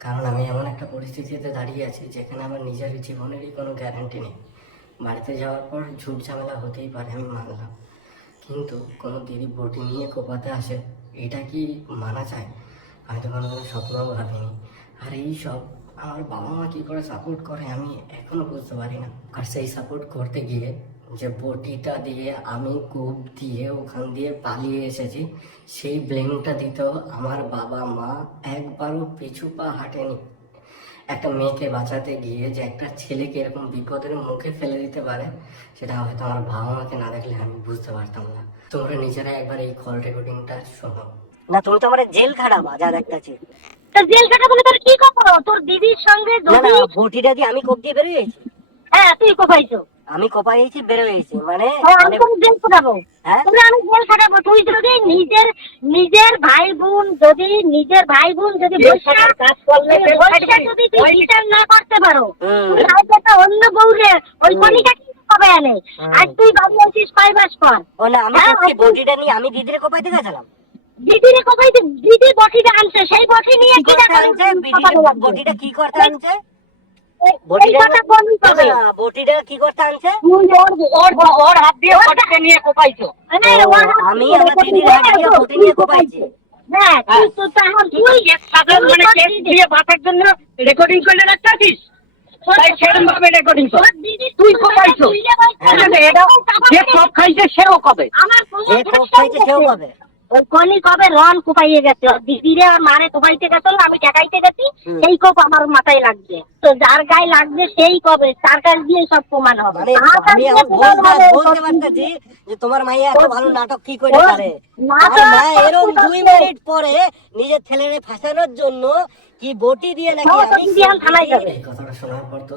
কারণ আমি এমন একটা পরিস্থিতিতে দাঁড়িয়ে আছি যেখানে আমার নিজের জীবনেরই কোনো গ্যারান্টি নেই। বাড়িতে যাওয়ার পর ঝুট ঝামেলা হতেই পারে, আমি মানলাম। কিন্তু কোনো দিদি বটি নিয়ে কোপাতে আসে, এটা কি মানা যায়? আমি তো কোনো কোনো স্বপ্নও ভাবিনি। আর এই সব আমার বাবা মা কী করে সাপোর্ট করে আমি এখনও বুঝতে পারি না। আর সেই সাপোর্ট করতে গিয়ে যে বটিটা দিয়ে আমি কূপ দিয়ে ওখান দিয়ে পালিয়ে এসেছি সেই ব্লেমটা দিতেও আমার বাবা মা একবারও পিছু পা হাঁটেনি। একটা মেয়েকে বাঁচাতে গিয়ে যে একটা ছেলেকে এরকম বিপদের মুখে ফেলে দিতে পারে সেটা হয়তো আমার বাবা মাকে না দেখলে আমি বুঝতে পারতাম না। তোমরা নিজেরা একবার এই কল রেকর্ডিংটা শোনো। না তুমি তো আমার জেল খারাপ যা দেখতেছি। তো জেল বলে তোর কি খবর? তোর দিদির সঙ্গে না বটিটা দিয়ে আমি কোপ দিয়ে বেরোয় গেছি। হ্যাঁ তুই কোপাইছো আমি কোপাই গেছি বেরোয় গেছি মানে আমি মানে- জেল কাটাবো হ্যাঁ? তোকে আমি জেল কাটাবো তুই যদি নিজের নিজের ভাই বোন যদি নিজের ভাই বোন যদি বৈশাখ কাজ করলে যদি তুই বিচার না করতে পারো একটা অন্য বউরে ওই হুম। কনিকা কি কবে আনে। আর তুই বাবু আছিস কয় মাস পর? ও না আমি হ্যাঁ, সত্যি ওই- নিয়ে আমি দিদিরে কোপাইতে গেছিলাম। দিদিরে কবে দিদি বটিটা আনছে সেই বটি নিয়ে কি করতে আনছে? বটিটা কি করতে আনছে? বটিটা কি করতে আনছে? ওর ওর ওর হাত দিয়ে বটিটা নিয়ে কোপাইছো? আমি আমার দিদির হাত দিয়ে বটি নিয়ে কোপাইছি। হ্যাঁ তুই তো তাহলে তুই সাধারণ মানে রেকর্ডিং করলে রাখতে আছিস সেরকম ভাবে রেকর্ডিং কর। তুই কোপাইছো। যে সব খাইছে সেও কবে? যে কোপ খাইছে সেও পাবে ওই কনি কবে রন কোপাইয়ে গেছে? দিদিরে আর মারে কোপাইতে গেছিল আমি ঠেকাইতে গেছি সেই কোপ আমার মাথায় লাগছে। তো যার গায়ে লাগবে সেই কবে? তার কাছ দিয়ে সব প্রমাণ হবে। যে তোমার মাইয়া এত ভালো নাটক কি করে পারে এরকম দুই মিনিট পরে নিজের ছেলেরে ফাঁসানোর জন্য কি বটি দিয়ে নাকি। কথাটা শোনার পর তো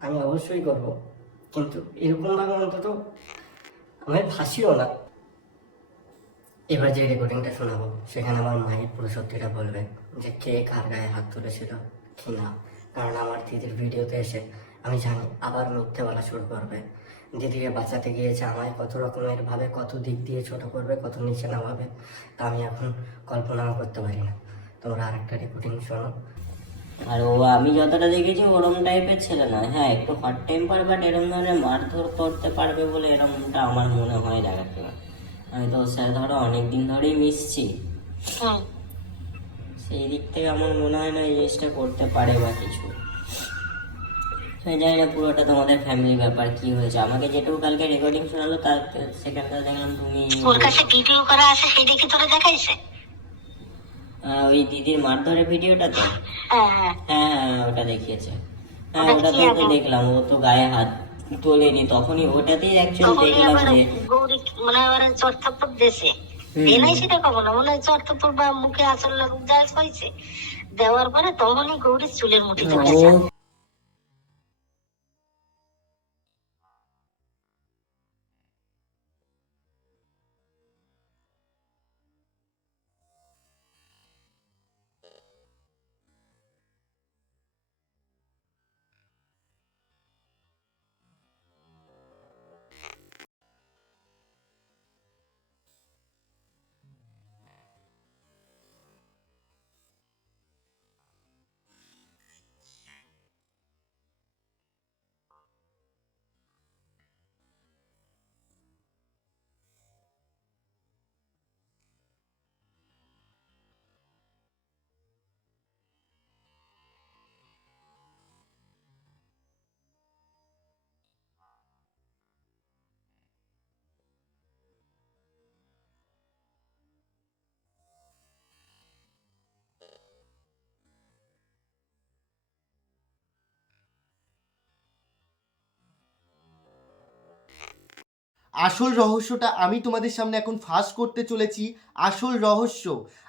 আমি অবশ্যই করব। কিন্তু এরকমভাবে অন্তত আমায় ফাঁসিও না। এবার যে রেকর্ডিংটা শোনাবো, সেখানে আমার মায়ের পুরো সত্যিটা বলবে যে, কে কার গায়ে হাত তুলেছিল কি না? কারণ আমার দিদির ভিডিওতে এসে আমি জানি আবার মিথ্যে বলা শুরু করবে। দিদিকে বাঁচাতে গিয়েছে আমায় কত রকমের ভাবে, কত দিক দিয়ে ছোট করবে, কত নিচে নামাবে, তা আমি এখন কল্পনাও করতে পারি না। তোমরা আরেকটা রেকর্ডিং শোনো। আর ও আমি যতটা দেখেছি ওরম টাইপের ছেলে না। হ্যাঁ একটু হট টেম্পার বাট এরম ধরনের মারধর করতে পারবে বলে এরকমটা আমার মনে হয় দেখাতে আমি তো ওর সাথে ধরো অনেক দিন ধরেই মিশছি। সেই দিক থেকে আমার মনে হয় না এই জিনিসটা করতে পারে বা কিছু। জানি না পুরোটা তোমাদের ফ্যামিলি ব্যাপার কি হয়েছে? আমাকে যেটুকু কালকে রেকর্ডিং শোনালো তার সেখানটা দেখলাম তুমি ওর কাছে ভিডিও করা আছে সেই দেখে তোরা দেখাইছে? ওই দিদির মারধরের ভিডিওটা তো? হ্যাঁ হ্যাঁ। হ্যাঁ হ্যাঁ ওটা দেখিয়েছে। হ্যাঁ ওটা তো আবার? দেখলাম ও তো গায়ে হাত তোলেনি তখনই ওটাতেই অ্যাকচুয়ালি দেখলাম আবার যে গৌরী মানে হয় ওরা চট থাপ্পড় দেশে। দেনাই সেটা কখনো? না মনে হয় থাপ্পড় বা মুখে আসল দেওয়া হয়েছে। দেওয়ার পরে তখনই গৌরীর চুলের মুঠি ধরেছে আসল রহস্যটা আমি তোমাদের সামনে এখন ফাঁস করতে চলেছি। আসল রহস্য।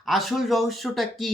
আসল রহস্যটা কি?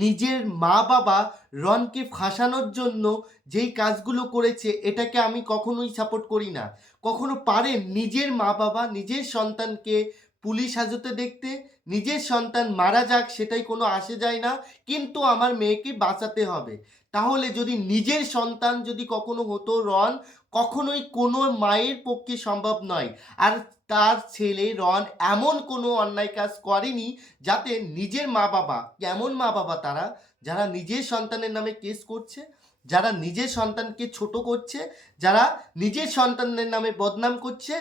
নিজের মা বাবা রনকে ফাঁসানোর জন্য যেই কাজগুলো করেছে, এটাকে আমি কখনোই সাপোর্ট করি না। কখনো পারেন নিজের মা বাবা নিজের সন্তানকে পুলিশ হাজতে দেখতে, নিজের সন্তান মারা যাক, সেটাই কোনো আসে যায় না, কিন্তু আমার মেয়েকে বাঁচাতে হবে। তাহলে যদি নিজের সন্তান যদি কখনো হতো রন কখনোই কোনো মায়ের পক্ষে সম্ভব নয়। আর তার ছেলে রন এমন কোনো অন্যায় কাজ করেনি যাতে নিজের মা বাবা, কেমন মা বাবা তারা? যারা নিজের সন্তানের নামে কেস করছে, যারা নিজের সন্তানকে ছোট করছে, যারা নিজের সন্তানের নামে বদনাম করছে